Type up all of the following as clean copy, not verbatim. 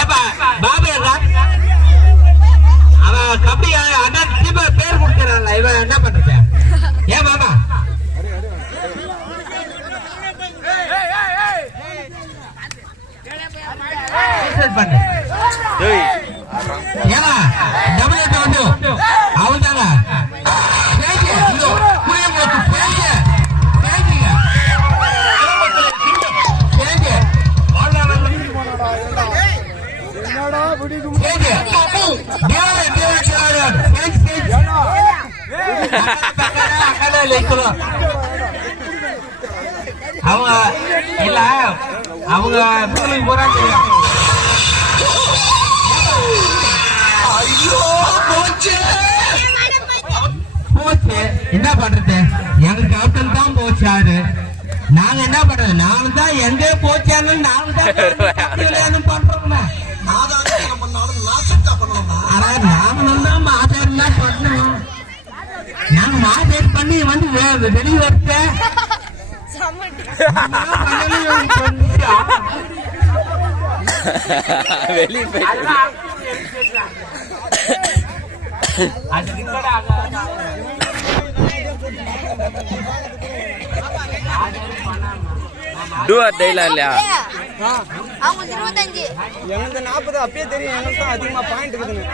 ஏப்பா பாபு அவன் கபடி அண்ணன் பேர் கொடுக்கிறான்ல இவன் என்ன பண்றது? ஏன் பாபா பண்ணு ஏன்னா டபிள்யூ வந்து அவன் தாங்க அவங்க இல்ல அவங்க போச்சு என்ன பண்றது? எங்க கேப்டன் தான் போச்சாரு. நாங்க என்ன பண்றது? நாங்க தான் எங்க போச்சான்னு நாங்க தான் பண்றோம். நாங்களும் தான் மாதம் பண்ணோம். நாங்க மாதம் பண்ணி வந்து வெளியே வரத்த இல்லையா? எங்களுக்கு 40 அப்பயே தெரியும். எங்களுக்கு தான் அதிகமா பாயிண்ட் இருக்குதுங்க.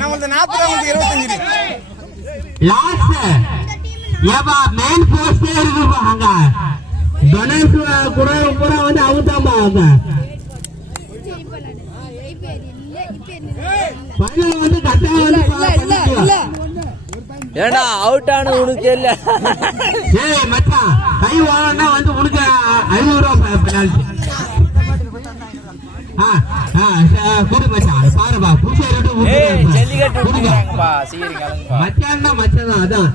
நம்மளுக்கு 40 அவங்களுக்கு 25. லாஸ்ட் ஏபா மெயின் போஸ்டே இருக்குங்க. கணேஷ் கூட கூட வந்து அவுட்டாம்பா அவங்க பையன் வந்து கட்டாயம் ஏண்டா அவுட் ஆன உனக்கு தெரியல. ஏய் மச்சான் கை வாங்கினா வந்து உனக்கு 500 ரூபாய் பெனால்டி. குடு மச்சான் பாருப்பா மச்சான் மச்சான் அதான்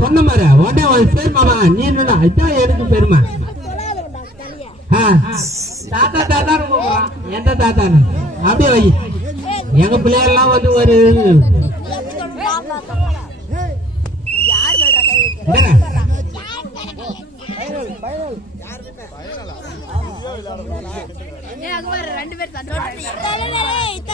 சொன்ன மாதிரி உடனே சரி மாமா நீ இதான் எனக்கு பெருமை. தாத்தா தாத்தா எந்த தாத்தான்னு அப்படியே வை. எங்க பிள்ளைகள்லாம் வந்து ஒரு ரெண்டு பேர்